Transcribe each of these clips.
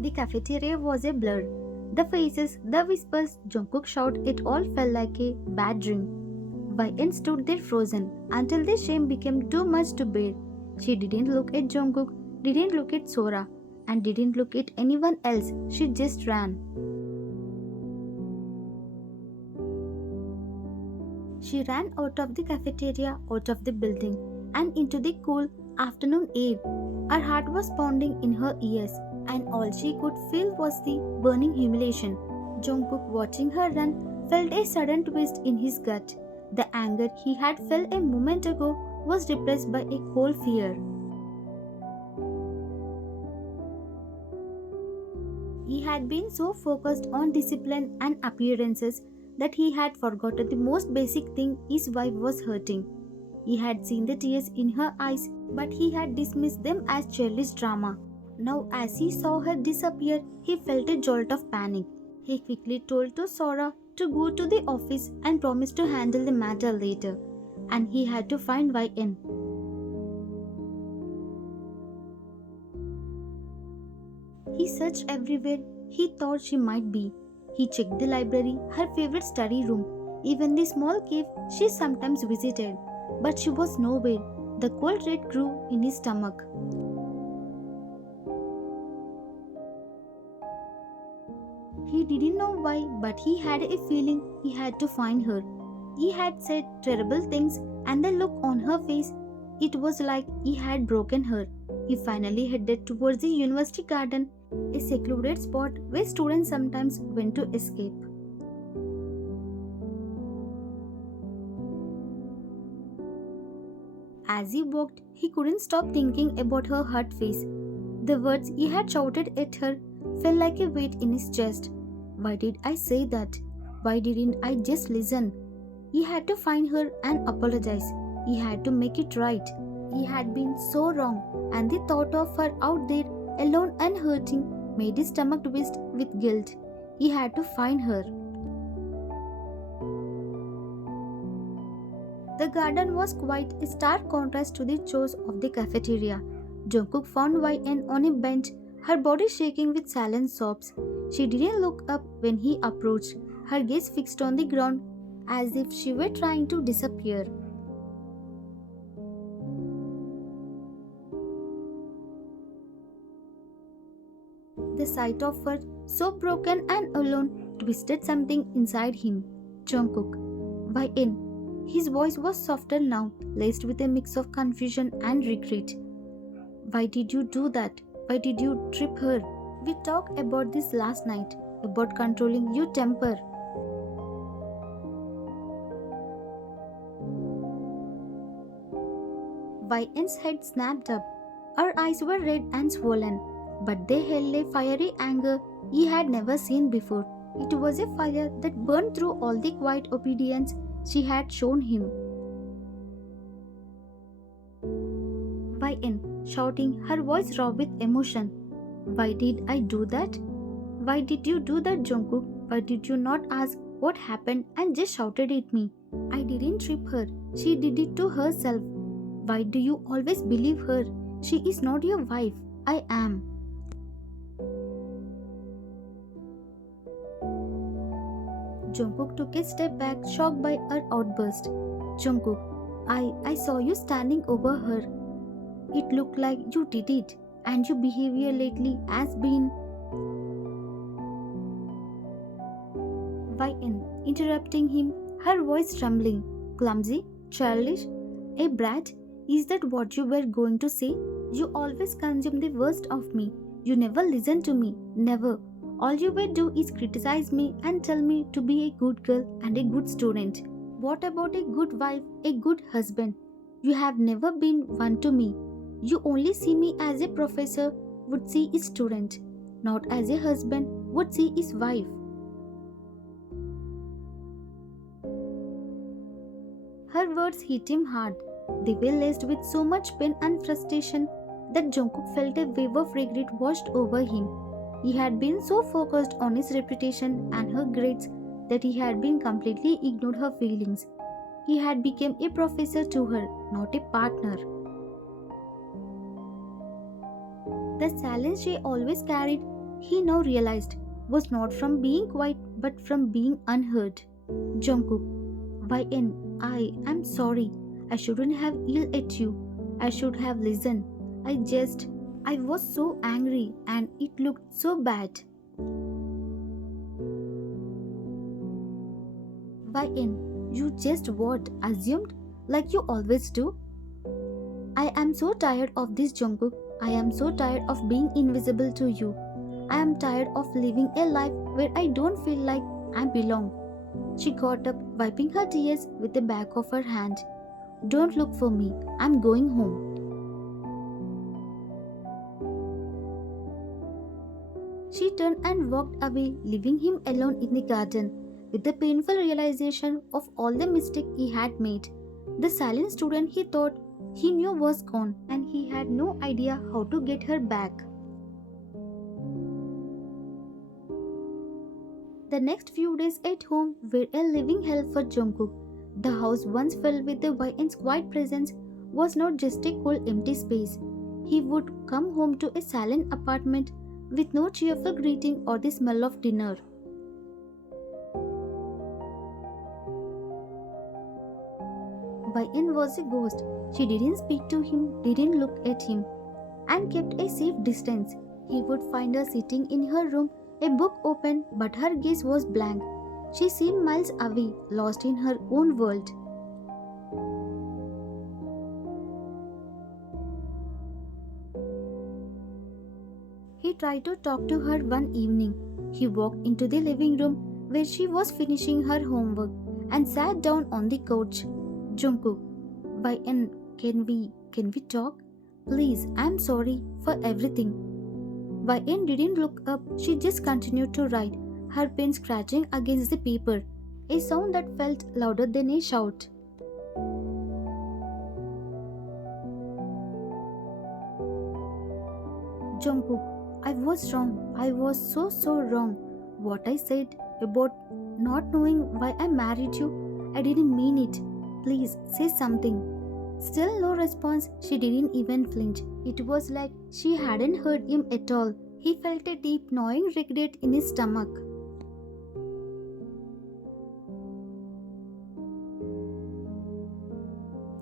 The cafeteria was a blur. The faces, the whispers, Jungkook shout, it all felt like a bad dream. Wei stood there frozen until the shame became too much to bear. She didn't look at Jungkook, didn't look at Sora, and didn't look at anyone else. She just ran. She ran out of the cafeteria, out of the building, and into the cool afternoon air. Her heart was pounding in her ears, and all she could feel was the burning humiliation. Jungkook, watching her run, felt a sudden twist in his gut. The anger he had felt a moment ago was replaced by a cold fear. He had been so focused on discipline and appearances that he had forgotten the most basic thing: his wife was hurting. He had seen the tears in her eyes, but he had dismissed them as childish drama. Now, as he saw her disappear, he felt a jolt of panic. He quickly told to Sora to go to the office and promised to handle the matter later. And he had to find YN. He searched everywhere he thought she might be. He checked the library, her favorite study room, even the small cave she sometimes visited. But she was nowhere. The cold red grew in his stomach. He didn't know why, but he had a feeling he had to find her. He had said terrible things, and the look on her face, it was like he had broken her. He finally headed towards the university garden, a secluded spot where students sometimes went to escape. As he walked, he couldn't stop thinking about her hurt face. The words he had shouted at her felt like a weight in his chest. Why did I say that? Why didn't I just listen? He had to find her and apologize. He had to make it right. He had been so wrong, and the thought of her out there, alone and hurting, made his stomach twist with guilt. He had to find her. The garden was quite a stark contrast to the chores of the cafeteria. Jungkook found YN on a bench, her body shaking with silent sobs. She didn't look up when he approached, her gaze fixed on the ground as if she were trying to disappear. The sight of her, so broken and alone, twisted something inside him. Jungkook. YN. His voice was softer now, laced with a mix of confusion and regret. Why did you do that? Why did you trip her? We talked about this last night, about controlling your temper. YN's head snapped up. Her eyes were red and swollen, but they held a fiery anger he had never seen before. It was a fire that burned through all the quiet obedience she had shown him. YN, shouting, her voice raw with emotion. Why did I do that? Why did you do that, Jungkook? Why did you not ask what happened and just shouted at me? I didn't trip her. She did it to herself. Why do you always believe her? She is not your wife. I am. Jungkook took a step back, shocked by her outburst. Jungkook, I saw you standing over her. It looked like you did it, and your behavior lately has been... YN, interrupting him, her voice trembling. Clumsy? Childish? A brat? Is that what you were going to say? You always consume the worst of me. You never listen to me. Never. All you will do is criticize me and tell me to be a good girl and a good student. What about a good wife, a good husband? You have never been one to me. You only see me as a professor would see his student, not as a husband would see his wife. Her words hit him hard. They were laced with so much pain and frustration that Jungkook felt a wave of regret washed over him. He had been so focused on his reputation and her grades that he had been completely ignored her feelings. He had become a professor to her, not a partner. The silence she always carried he now realized was not from being quiet but from being unheard. Jungkook, YN, I am sorry. I shouldn't have yelled at you. I should have listened. I was so angry and it looked so bad. YN, you just what? Assumed? Like you always do? I am so tired of this, Jungkook. I am so tired of being invisible to you. I am tired of living a life where I don't feel like I belong. She got up, wiping her tears with the back of her hand. Don't look for me. I'm going home. She turned and walked away, leaving him alone in the garden, with the painful realization of all the mistake he had made. The silent student he thought he knew was gone, and he had no idea how to get her back. The next few days at home were a living hell for Jungkook. The house once filled with the YN's quiet presence was not just a cold empty space. He would come home to a silent apartment with no cheerful greeting or the smell of dinner. YN was a ghost. She didn't speak to him, didn't look at him, and kept a safe distance. He would find her sitting in her room, a book open, but her gaze was blank. She seemed miles away, lost in her own world. He tried to talk to her one evening. He walked into the living room where she was finishing her homework and sat down on the couch. Jungkook, YN, can we talk? Please, I'm sorry for everything. YN didn't look up, she just continued to write, her pen scratching against the paper, a sound that felt louder than a shout. Jungkook, I was wrong. I was so wrong. What I said about not knowing why I married you, I didn't mean it. Please say something. Still no response, she didn't even flinch. It was like she hadn't heard him at all. He felt a deep gnawing regret in his stomach.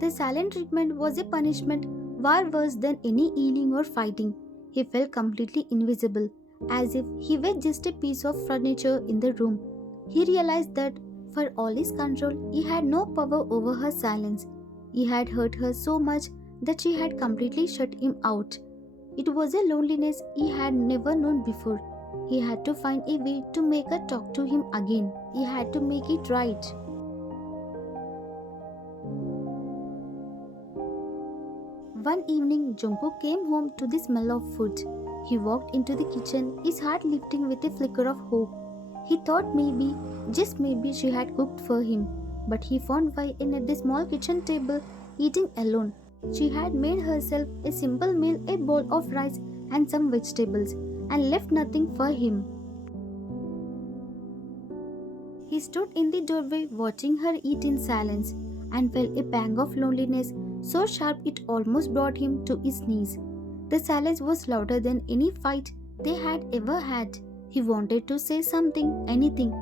The silent treatment was a punishment far worse than any healing or fighting. He felt completely invisible, as if he were just a piece of furniture in the room. He realized that, for all his control, he had no power over her silence. He had hurt her so much that she had completely shut him out. It was a loneliness he had never known before. He had to find a way to make her talk to him again. He had to make it right. One evening, Jungkook came home to the smell of food. He walked into the kitchen, his heart lifting with a flicker of hope. He thought maybe, just maybe, she had cooked for him. But he found YN at the small kitchen table, eating alone. She had made herself a simple meal, a bowl of rice and some vegetables, and left nothing for him. He stood in the doorway watching her eat in silence and felt a pang of loneliness so sharp it almost brought him to his knees. The silence was louder than any fight they had ever had. He wanted to say something, anything,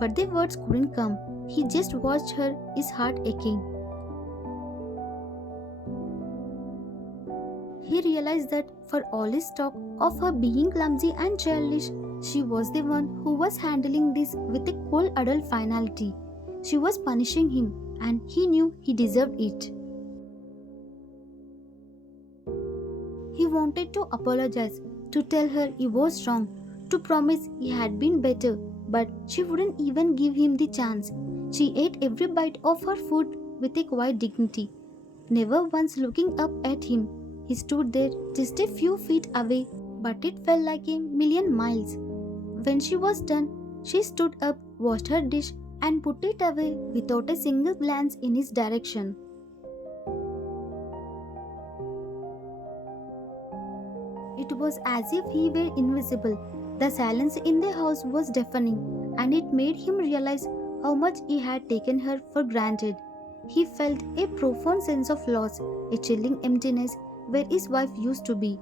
but the words couldn't come. He just watched her, his heart aching. He realized that for all his talk of her being clumsy and childish, she was the one who was handling this with a cold adult finality. She was punishing him, and he knew he deserved it. He wanted to apologize, to tell her he was wrong, to promise he had been better, but she wouldn't even give him the chance. She ate every bite of her food with a quiet dignity, never once looking up at him. He stood there just a few feet away, but it felt like a million miles. When she was done, she stood up, washed her dish, and put it away without a single glance in his direction. It was as if he were invisible. The silence in the house was deafening, and it made him realize how much he had taken her for granted. He felt a profound sense of loss, a chilling emptiness where his wife used to be.